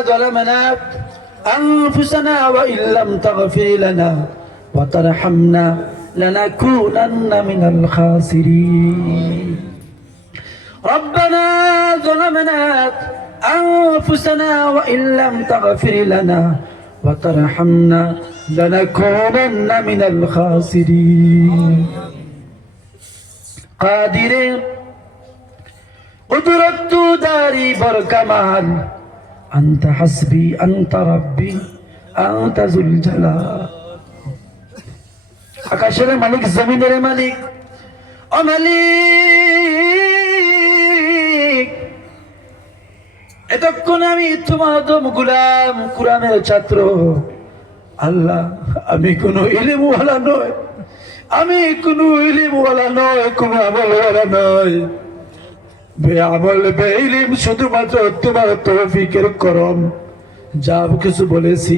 ظلمنا أنفسنا وإن لم تغفر لنا وترحمنا لنكونن من الخاسرين ربنا ظلمنا أنفسنا وإن لم تغفر لنا وترحمنا لنكونن من الخاسرين قادر قدرت داري بركمال أنت حسبي أنت ربي أنت ذو الجلال আকাশের মালিক জমিনের মালিক ও মালিক এতক্ষণ আমি তোমার দম গোলাম কোরআনের ছাত্র আল্লাহ আমি কোনো ইলমওয়ালা নয় আমি কোনো ইলমওয়ালা নয় কোনো আমলওয়ালা নয় বেআমল বেইলম শুধুমাত্র তোমার তৌফিকের করম যা কিছু বলেছি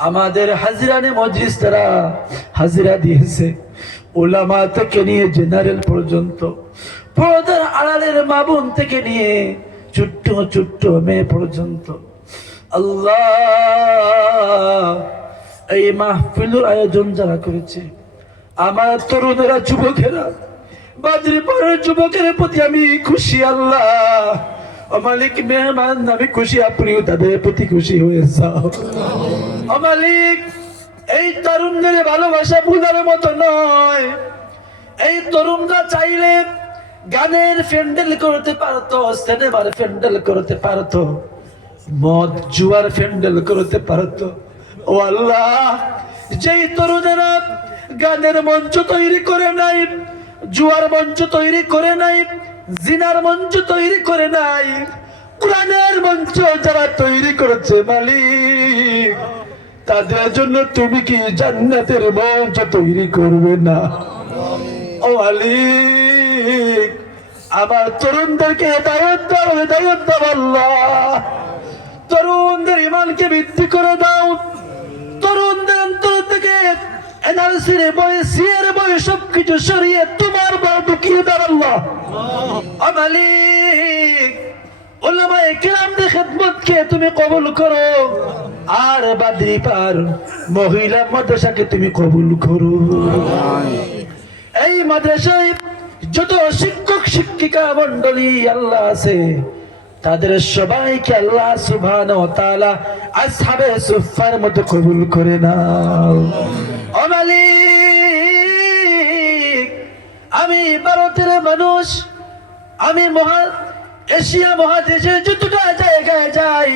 আমাদের হাজিরানে মজলিস তারা হাজিরা দিয়েছে উলামা থেকে নিয়ে জেনারেল পর্যন্ত পর্দার আড়ালের মা বোন থেকে নিয়ে ছোট্ট ছোট্ট মেয়ে পর্যন্ত আল্লাহ এই মাহফিলের আয়োজন যারা করেছে আমার তরুণেরা যুবকেরা বাদরিপাড়ার যুবকের প্রতি আমি খুশি আল্লাহ মালিক মেহমান আমি খুশি আপনিও তাদের প্রতি খুশি হয়ে যাও মালিক এই তরুণদের ভালোবাসা ভুলার মতো নয় এই তরুণরা চাইলে গানের প্যান্ডেল করতে পারতো সিনেমার প্যান্ডেল করতে পারতো মদ জুয়ার প্যান্ডেল করতে পারতো ও আল্লাহ যেই তরুণেরা গানের মঞ্চ তৈরি করে নাই জুয়ার মঞ্চ তৈরি করে নাই জিনার মঞ্চ তৈরি করে নাই কোরআনের মঞ্চ যারা তৈরি করেছে মালিক তাদের জন্য তুমি কি জান্নাতের মঞ্চ তৈরি করবে না ও মালিক আমার তরুণদেরকে হেদায়েত দাও আল্লাহ তরুণদের ঈমানকে বৃদ্ধি করে দাও তরুণদের অন্তর থেকে এনআরসির বয়ে সিএর বয়ে সবকিছু সরিয়ে তোমার বড় ঢুকিয়ে দাও আল্লাহ ও মালিক উলামায়ে কিরামদের খিদমতকে তুমি কবুল করো আর বাদরিপার মহিলা মাদ্রাসাকে তুমি কবুল করো এই মাদ্রাসায় যত শিক্ষক শিক্ষিকা মণ্ডলী আল্লাহ আছে তাদের সবাইকে আল্লাহ সুবহানাহু ওয়া তাআলা আসহাবে সুফফার মতো কবুল করে নাও ও মালিক আমি ভারতের মানুষ আমি এশিয়া মহাদেশে যতটা জায়গায় যাই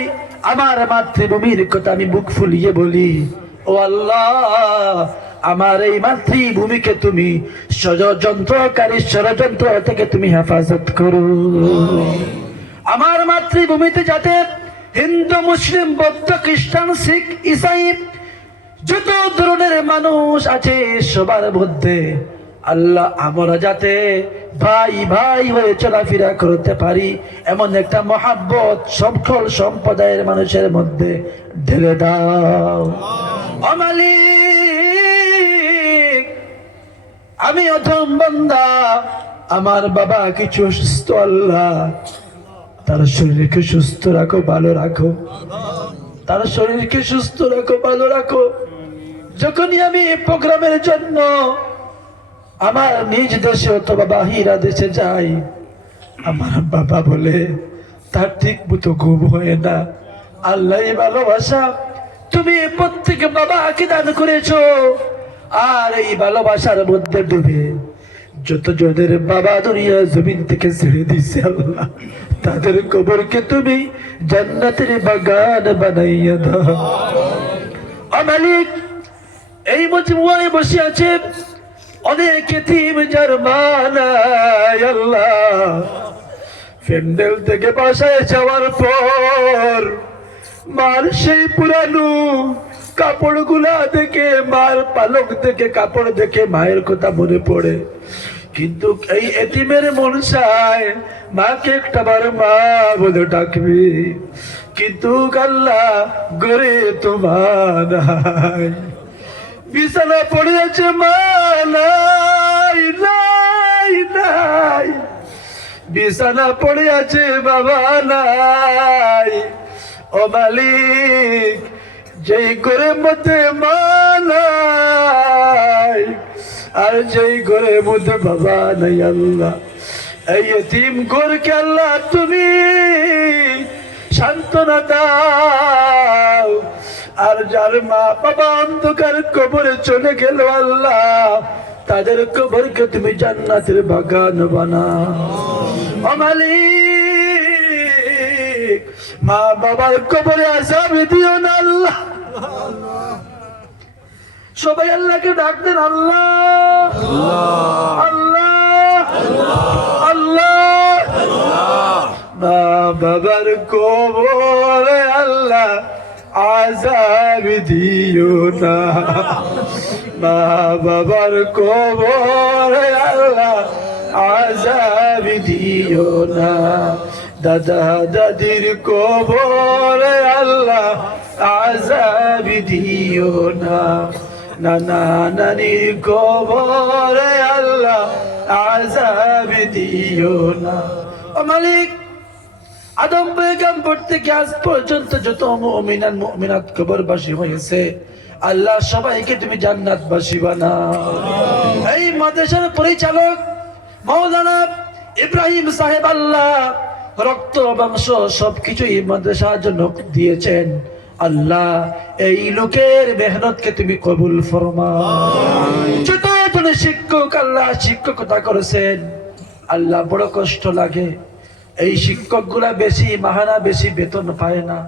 আমার মাতৃভূমির কথা আমি বুক ফুলিয়ে বলি ও আল্লাহ আমার এই মাতৃভূমিকে তুমি ষড়যন্ত্র থেকে তুমি হেফাজত করো আমার মাতৃভূমিতে যাতে হিন্দু মুসলিম বৌদ্ধ খ্রিস্টান শিখ ইসাই যত ধরনের মানুষ আছে সবার মধ্যে আল্লাহ আমরা যাতে ভাই ভাই হয়ে চলাফেরা করতে পারি এমন একটা মহাব্বত সকল সম্প্রদায়ের মানুষের মধ্যে ঢেলে দাও ও মালিক আমি অধম বান্দা আমার বাবা কিছু অসুস্থ আল্লাহ তার শরীরকে সুস্থ রাখো ভালো রাখো তার শরীরকে সুস্থ রাখো ভালো রাখো যখনই আমি প্রোগ্রামের জন্য আমার নিজ দেশে অথবা বাহিরা দেশে যাই আমার বাবা বলে তার ঠিক মতো ঘুম হয় না আল্লাহ ভালোবাসা তুমি প্রত্যেক বাবাকে দান করেছো আর এই ভালোবাসার মধ্যে ডুবে যত জনের বাবা দুনিয়া জমিন থেকে ছেড়ে দিছে আল্লাহ তাদের কবরকে তুমি জান্নাতের বাগান বানাইয়া দাও ও মালিক এই মজমুয়ায় বসে আছে অনেক এতিম যার মা নাই আল্লাহ প্যান্ডেল থেকে বাসায় যাওয়ার পর মার সেই পুরানো কাপড়গুলা দেখে মার পালক দেখে কাপড় দেখে মায়ের কথা মনে পড়ে কিন্তু এই এতিমের মন চায় মাকে একটাবার মা বলে ডাকবি কিন্তু আল্লাহ গরে তোমার নাই বিছানা পড়ে আছে মা নাই নাই নাই বিছানা পড়ে আছে বাবা নাই ও মালিক, যেই ঘরের মধ্যে মা নাই আর যেই ঘরের মধ্যে বাবা নাই আল্লাহ, এই এতিম ঘরকে আল্লাহ তুমি সান্ত্বনা দাও। আর যার মা বাবা অন্ধকার কবরে চলে গেল আল্লাহ, তাদের কবরকে তুমি জান্নাতের বাগান বানাও। ও মালিক, মা বাবার কবরে আযাব দিও না আল্লাহ। সবাই আল্লাহকে ডাক দেন, আল্লাহ আল্লাহ আল্লাহ। মা বাবার কবরে আল্লাহ আযাব দিও না, মা বাবার কবরে আল্লাহ আযাব দিও না। দাদা দাদির কবরে আল্লাহ আযাব দিও না, নানা নানির কবরে আল্লাহ আযাব দিও না। ও মালিক, আদম পয়গম্বর থেকে আজ পর্যন্ত যত মুমিনান মুমিনাত কবরবাসী হয়েছে আল্লাহ, সবাইকে তুমি জান্নাতবাসী বানাও। এই মাদ্রাসার পরিচালক মাওলানা ইব্রাহিম সাহেব আল্লাহ রক্ত বংশ সবকিছু এই মাদ্রাসার জন্য দিয়েছেন আল্লাহ, এই লোকের মেহনতকে তুমি কবুল ফরমাও। যতজন শিক্ষক আল্লাহ শিক্ষকতা করেছেন আল্লাহ, বড় কষ্ট লাগে। এই শিক্ষক গুলা বেশি মাহানা বেশি বেতন পায় না,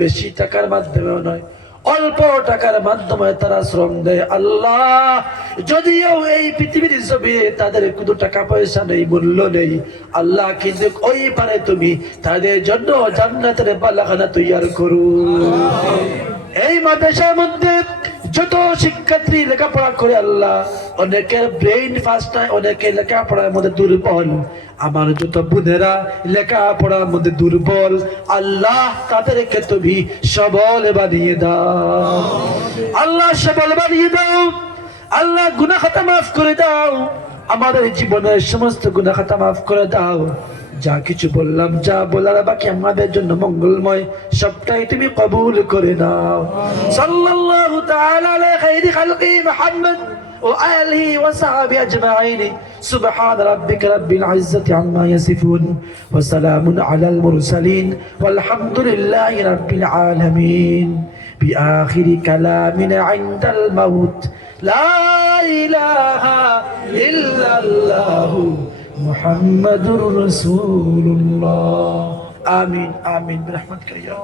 বেশি টাকার মাধ্যমেও নয়, অল্প টাকার মাধ্যমে তারা শ্রম দেয় আল্লাহ। যদিও এই পৃথিবীর জমিনে তাদের কোনো টাকা পয়সা নেই, মূল্য নেই আল্লাহ, কিন্তু ওই পারে তুমি তাদের জন্য জান্নাতের বালাখানা তৈরি করো। এই মাদ্রাসার মধ্যে যত শিক্ষার্থী লেখাপড়া করে আল্লাহ, অনেকের ব্রেইন ফাস্ট নাই, অনেকে লেখাপড়ার মধ্যে দুর্বল। আমার যত বোনেরা লেখাপড়ার মধ্যে দুর্বল আল্লাহ, তাদেরকে তুমি সবল বানিয়ে দাও আল্লাহ, সবল বানিয়ে দাও আল্লাহ। গুনাহ খাতা মাফ করে দাও, আমাদের জীবনের সমস্ত গুনাহ খাতা মাফ করে দাও। যা কিছু বললাম, যা বলার বাকি আমাদের জন্য মঙ্গলময়, সবটাই তুমি কবুল করে নাও। সাল্লাল্লাহু তাআলা আলা খাইরি খালকি মুহাম্মদ ওয়া আলিহি ওয়া সাহবিহি আজমাইন। সুবহান রাব্বিকা রাব্বিল ইজ্জাতি আম্মা ইয়াসিফুন ওয়া সালামুন আলাল মুরসালিন ওয়ালহামদুলিল্লাহি রাব্বিল আলামিন। বিআখিরি কালামিনা ইনদাল মাউত লা ইলাহা ইল্লাল্লাহু মুহাম্মাদুর রাসূলুল্লাহ। আমিন আমিন বিরহমাতিকা ইয়া